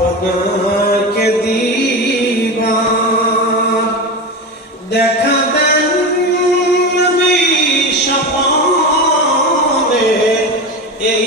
আপনাকে দিবার দেখা দেন এই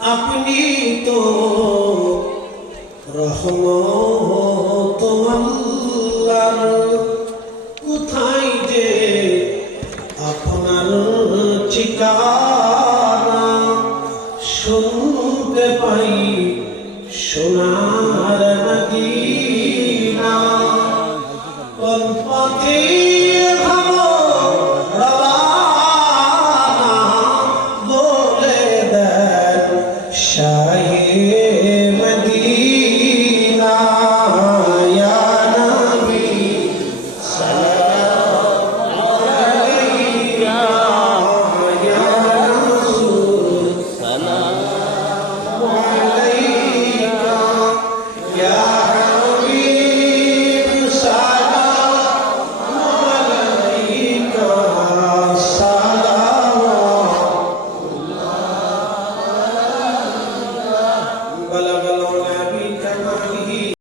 আপনি তো রহমত আল্লাহর। কোথায় যে আপনার ঠিকানা শুনতে পাই সোনার নদী